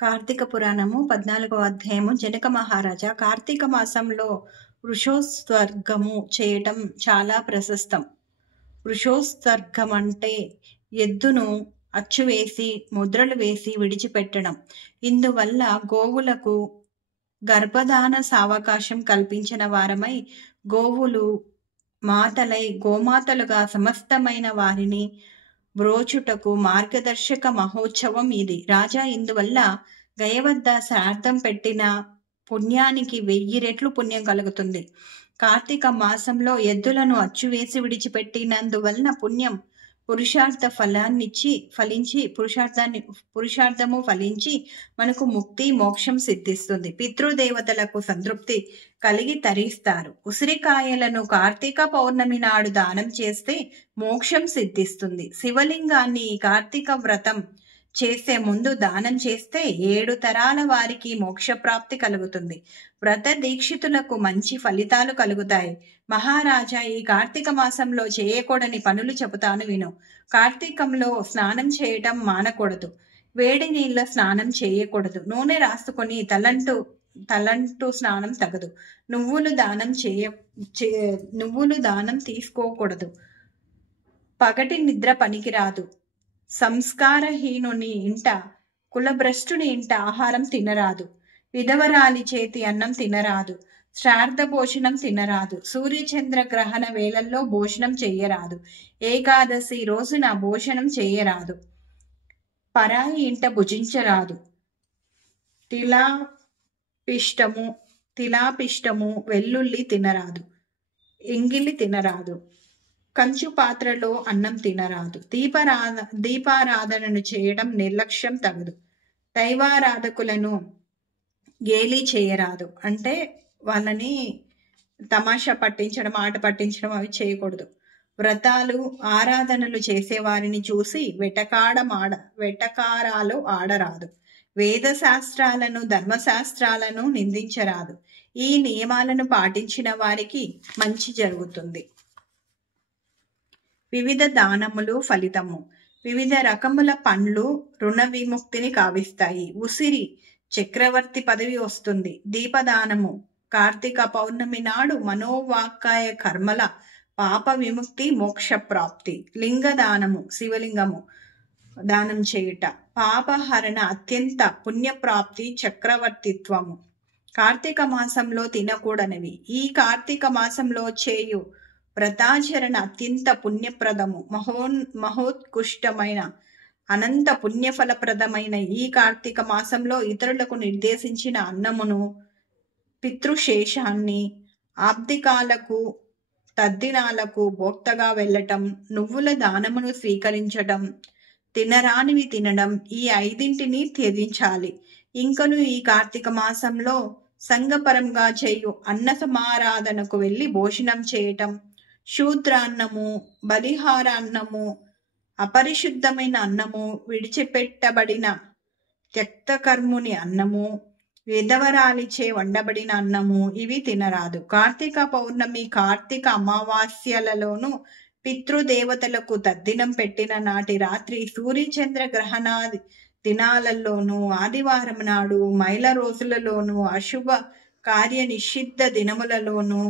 కార్తీక పురాణము 14వ అధ్యాయము. జనక మహారాజా, కార్తీక మాసంలో వృషోత్సర్గము చేయటం చాలా ప్రశస్తం. వృషోత్సర్గం అంటే ఎద్దును అచ్చువేసి ముద్రలు వేసి విడిచిపెట్టడం. ఇందువల్ల గోవులకు గర్భధాన సావకాశం కల్పించిన వారమై గోవులు మాతలై గోమాతలుగా సమస్తమైన వారిని బ్రోచుటకు మార్గదర్శక మహోత్సవం ఇది. రాజా, ఇందువల్ల గయ వద్ద శ్రాద్ధం పెట్టిన పుణ్యానికి 1000 రెట్లు పుణ్యం కలుగుతుంది. కార్తీక మాసంలో ఎద్దులను అచ్చువేసి విడిచిపెట్టినందువలన పుణ్యం పురుషార్థ పురుషార్థము ఫలించి మనకు ముక్తి మోక్షం సిద్ధిస్తుంది. పితృదేవతలకు సంతృప్తి కలిగి తరిస్తారు. ఉసిరికాయలను కార్తీక పౌర్ణమి నాడు దానం చేస్తే మోక్షం సిద్ధిస్తుంది. శివలింగాన్ని ఈ కార్తీక వ్రతం చేసే ముందు దానం చేస్తే 7 తరాల వారికి మోక్షప్రాప్తి కలుగుతుంది. వ్రత దీక్షితులకు మంచి ఫలితాలు కలుగుతాయి. మహారాజా, ఈ కార్తీక మాసంలో చేయకూడని పనులు చెబుతాను విను. కార్తీకంలో స్నానం చేయటం మానకూడదు. వేడి నీళ్ళ స్నానం చేయకూడదు. నూనె రాసుకొని తలంటు స్నానం తగదు. నువ్వులు దానం తీసుకోకూడదు. పగటి నిద్ర పనికిరాదు. సంస్కారహీనుని ఇంట, కులభ్రష్టుని ఇంట ఆహారం తినరాదు. విధవరాలి చేతి అన్నం తినరాదు. శ్రాద్ధ భోజనం తినరాదు. సూర్యచంద్ర గ్రహణ వేళల్లో భోజనం చెయ్యరాదు. ఏకాదశి రోజున భోజనం చెయ్యరాదు. పరాయి ఇంట భుజించరాదు. తిలాపిష్టము వెల్లుల్లి తినరాదు. ఎంగిలి తినరాదు. కంచు పాత్రలో అన్నం తినరాదు. దీపారాధనను చేయడం నిర్లక్ష్యం తగదు. దైవారాధకులను గేలి చేయరాదు. అంటే వాళ్ళని తమాషా పట్టించడం, ఆట పట్టించడం అవి చేయకూడదు. వ్రతాలు ఆరాధనలు చేసేవారిని చూసి వెటకారాలు ఆడరాదు. వేద శాస్త్రాలను ధర్మశాస్త్రాలను నిందించరాదు. ఈ నియమాలను పాటించిన వారికి మంచి జరుగుతుంది. వివిధ దానములు ఫలితము. వివిధ రకముల పండ్లు రుణ విముక్తిని కావిస్తాయి. ఉసిరి చక్రవర్తి పదవి వస్తుంది. దీపదానము కార్తీక పౌర్ణమి నాడు మనోవాక్కాయ కర్మల పాప విముక్తి మోక్షప్రాప్తి. లింగదానము శివలింగము దానం చేయుట పాపహరణ అత్యంత పుణ్యప్రాప్తి చక్రవర్తిత్వము. కార్తీక మాసంలో తినకూడనివి. ఈ కార్తీక మాసంలో చేయు వ్రతాచరణ అత్యంత పుణ్యప్రదము. మహోత్కృష్టమైన అనంత పుణ్యఫలప్రదమైన ఈ కార్తీక మాసంలో ఇతరులకు నిర్దేశించిన అన్నమును, పితృశేషాన్ని, ఆబ్దికాలకు తద్దినాలకు భోక్తగా వెళ్ళటం, నువ్వుల దానమును స్వీకరించటం, తినరానివి తినడం, ఈ 5ంటిని త్యజించాలి. ఇంకను ఈ కార్తీక మాసంలో సంఘపరంగా చేయు అన్న సమారాధనకు వెళ్ళి భోజనం చేయటం, శూద్రాన్నము, బలిహార అన్నము, అపరిశుద్ధమైన అన్నము, విడిచిపెట్టబడిన త్యక్తకర్ముని అన్నము, విధవరాలిచే వండబడిన అన్నము ఇవి తినరాదు. కార్తీక పౌర్ణమి, కార్తీక అమావాస్యలలోనూ పితృదేవతలకు తద్దినం పెట్టిన నాటి రాత్రి, సూర్యచంద్ర గ్రహణాది దినాలలోనూ, ఆదివారం నాడు, మైల రోజులలోనూ, అశుభ కార్య నిషిద్ధ దినములలోనూ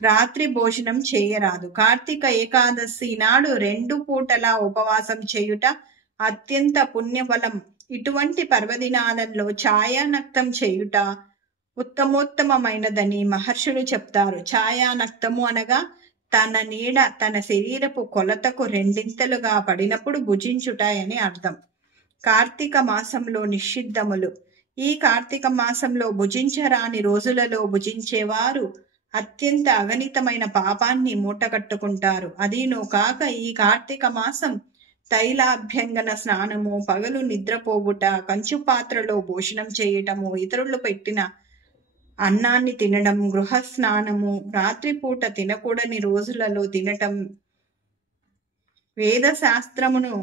రాత్రి భోజనం చేయరాదు. కార్తీక ఏకాదశి నాడు 2 పూటలా ఉపవాసం చేయుట అత్యంత పుణ్యఫలం. ఇటువంటి పర్వదినాలలో ఛాయానక్తం చేయుట ఉత్తమోత్తమైనదని మహర్షులు చెప్తారు. ఛాయానక్తము అనగా తన నీడ తన శరీరపు కొలతకు 2ంతలుగా పడినప్పుడు భుజించుట అని అర్థం. కార్తీక మాసంలో నిషిద్ధములు. ఈ కార్తీక మాసంలో భుజించరాని రోజులలో భుజించేవారు అత్యంత అగణితమైన పాపాన్ని మూటగట్టుకుంటారు. అదీను కాక ఈ కార్తీక మాసం తైలాభ్యంగన స్నానము, పగలు నిద్రపోవుట, కంచు పాత్రలో భోజనం చేయటము, ఇతరులు పెట్టిన అన్నాన్ని తినడం, గృహ స్నానము, రాత్రిపూట తినకూడని రోజులలో తినటం, వేద శాస్త్రమును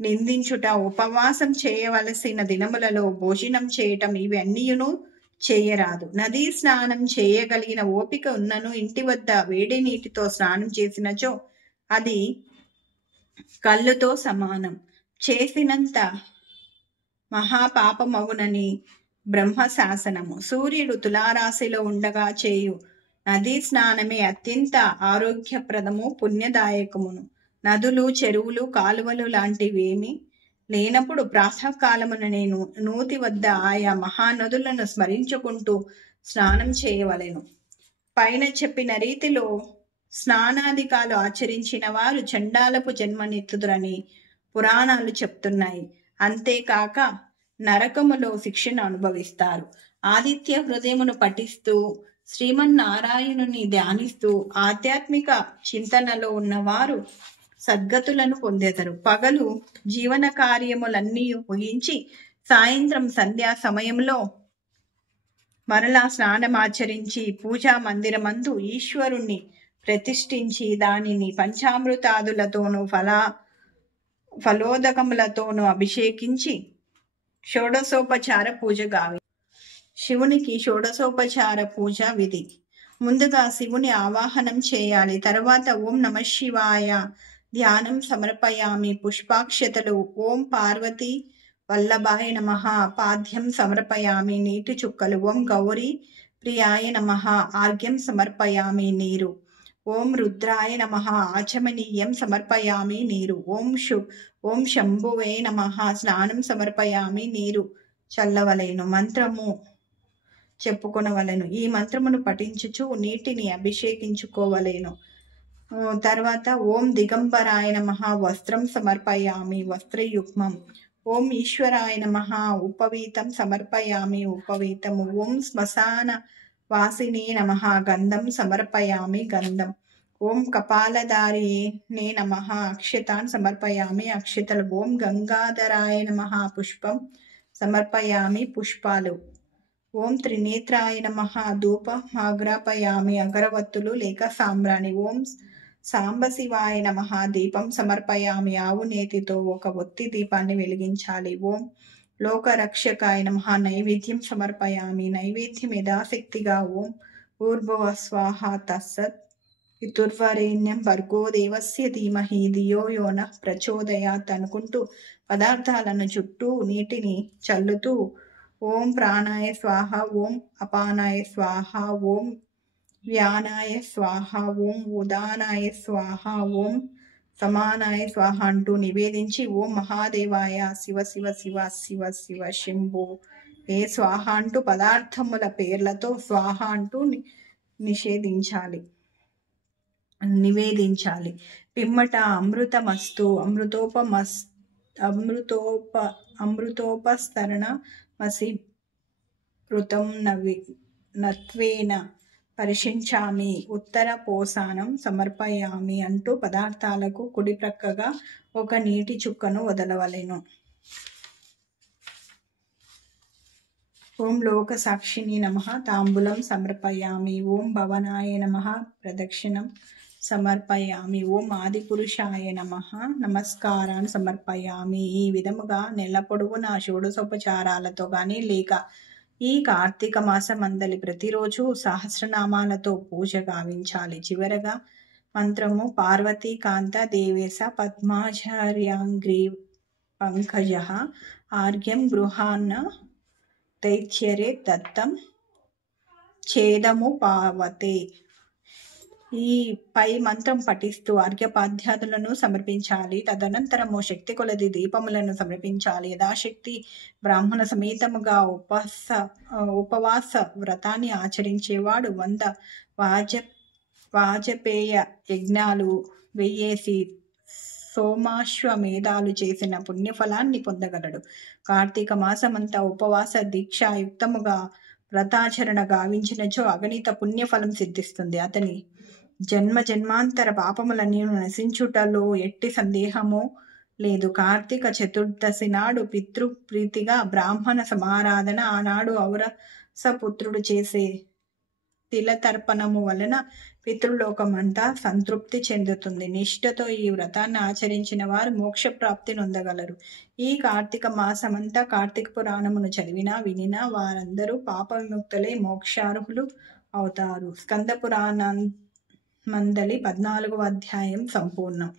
నిందించుట, ఉపవాసం చేయవలసిన దినములలో భోజనం చేయటం ఇవన్నీయును చేయరాదు. నదీ స్నానం చేయగలిగిన ఓపిక ఉన్నను ఇంటి వద్ద వేడి నీటితో స్నానం చేసినచో అది కళ్ళుతో సమానం. చేసినంత మహాపాపమగునని బ్రహ్మ శాసనము. సూర్యుడు తులారాశిలో ఉండగా చేయు నదీ స్నానమే అత్యంత ఆరోగ్యప్రదము పుణ్యదాయకమును. నదులు, చెరువులు, కాలువలు లాంటివేమీ లేనప్పుడు ప్రాతకాలమున నేను నూతి వద్ద ఆయా మహానదులను స్మరించుకుంటూ స్నానం చేయవలెను. పైన చెప్పిన రీతిలో స్నానాధికాలు ఆచరించిన వారు చండాలపు జన్మనెత్తుదురని పురాణాలు చెప్తున్నాయి. అంతేకాక నరకములో శిక్షను అనుభవిస్తారు. ఆదిత్య హృదయమును పఠిస్తూ శ్రీమన్నారాయణుని ధ్యానిస్తూ ఆధ్యాత్మిక చింతనలో ఉన్నవారు సద్గతులను పొందెదరు. పగలు జీవన కార్యములన్నీ ముగించి సాయంత్రం సంధ్యా సమయంలో మరలా స్నానమాచరించి పూజా మందిరమందు ఈశ్వరుణ్ణి ప్రతిష్ఠించి దానిని పంచామృతాదులతోనూ ఫలోదకములతోనూ అభిషేకించి షోడశోపచార పూజ గావి. శివునికి షోడశోపచార పూజ విధి. ముందుగా శివుని ఆవాహనం చేయాలి. తర్వాత ఓం నమః శివాయ ధ్యానం సమర్పయామి పుష్పాక్షతలు. ఓం పార్వతీ వల్లభాయ నమః పాద్యం సమర్పయామి నీటి చుక్కలు. ఓం గౌరీ ప్రియాయ నమః ఆర్ఘ్యం సమర్పయామి నీరు. ఓం రుద్రాయ నమః ఆచమనీయం సమర్పయామి నీరు. ఓం శంభువే నమః స్నానం సమర్పయామి నీరు చల్లవలెను. మంత్రము చెప్పుకొనవలెను. ఈ మంత్రమును పఠించుచు నీటిని అభిషేకించుకోవలెను. తర్వాత ఓం దిగంబరాయ నమః వస్త్రం సమర్పయామి వస్త్రయుగ్మం. ఓం ఈశ్వరాయ నమః ఉపవీతం సమర్పయామి ఉపవీతము. ఓం శ్మశాన వాసినే నమః గంధం సమర్పయామి గంధం. ఓం కపాలధారిణే నమః అక్షతాన్ సమర్పయామి అక్షతలు. ఓం గంగాధరాయ నమః పుష్పం సమర్పయామి పుష్పాలు. ఓం త్రినేత్రాయ నమః ధూపమాగ్రాపయామి అగరవత్తులు లేక సాంబ్రాణి. ఓం సాంబశివాయ నమః దీపం సమర్పయామి ఆవు నేతితో ఒక ఒత్తి దీపాన్ని వెలిగించాలి. ఓం లోకరక్షకాయ నమః నైవేద్యం సమర్పయామి నైవేద్యం యథాశక్తిగా. ఓం ఊర్భువ స్వాహ తస్సత్ పితుర్వరేణ్యం భర్గో దేవస్య ధీమహి ధియో యో నః ప్రచోదయాత్ అనుకుంటూ పదార్థాలను చుట్టూ నీటిని చల్లుతూ ఓం ప్రాణాయ స్వాహ ఓం అపానాయ స్వాహ ఓం వ్యానాయ స్వాహ ఓం ఉదానాయ స్వాహ ఓం సమానాయ స్వాహ అంటూ నివేదించి ఓం మహాదేవాయ శివ శివ శివ శివ శివ శంభో ఏ స్వాహ అంటూ పదార్థముల పేర్లతో స్వాహ అంటూ నివేదించాలి. పిమ్మట అమృతమస్తు అమృతోపస్తరణ మసి ఋతం నత్వేన పరిశించామి ఉత్తర పోసానం సమర్పయామి అంటూ పదార్థాలకు కుడి ప్రక్కగా ఒక నీటి చుక్కను వదలవలెను. ఓం లోక సాక్షిని నమః తాంబూలం సమర్పయామి. ఓం భవనాయ నమః ప్రదక్షిణం సమర్పయామి. ఓం ఆదిపురుషాయ నమః నమస్కారాన్ని సమర్పయామి. ఈ విధముగా నెల పొడవునా షోడశోపచారాలతో గాని లేక ఈ కార్తీక మాసమందలి ప్రతిరోజు సహస్రనామాలతో పూజ గావించాలి. చివరగా మంత్రము పార్వతీ కాంత దేవేశ పద్మాచార్యాంగ్రీ పంకజ ఆర్ఘ్యం గృహాన్న దైత్యరే దత్తం ఛేదము పావతే. ఈ పై మంత్రం పఠిస్తూ అర్ఘ్యపాద్యాదులను సమర్పించాలి. తదనంతరము శక్తి కొలది దీపములను సమర్పించాలి. యథాశక్తి బ్రాహ్మణ సమేతముగా ఉపవాస వ్రతాన్ని ఆచరించేవాడు 100 వాజపేయ యజ్ఞాలు వెయ్యేసి సోమాశ్వమేధాలు చేసిన పుణ్యఫలాన్ని పొందగలడు. కార్తీక మాసమంతా ఉపవాస దీక్షాయుక్తముగా వ్రతాచరణ గావించినచో అగణిత పుణ్యఫలం సిద్ధిస్తుంది. అతని జన్మాంతర పాపములన్నీ నశించుటలో ఎట్టి సందేహము లేదు. కార్తీక చతుర్దశి నాడు పితృప్రీతిగా బ్రాహ్మణ సమారాధన. ఆనాడు ఔరసపుత్రుడు చేసే తిలతర్పణము వలన పితృలోకమంతా సంతృప్తి చెందుతుంది. నిష్ఠతో ఈ వ్రతాన్ని ఆచరించిన వారు మోక్షప్రాప్తి నొందగలరు. ఈ కార్తీక మాసమంతా కార్తీక పురాణమును చదివినా వినినా వారందరూ పాప విముక్తులై మోక్షార్హులు అవుతారు. స్కంద పురాణం మందలి 14వ అధ్యాయం సంపూర్ణం.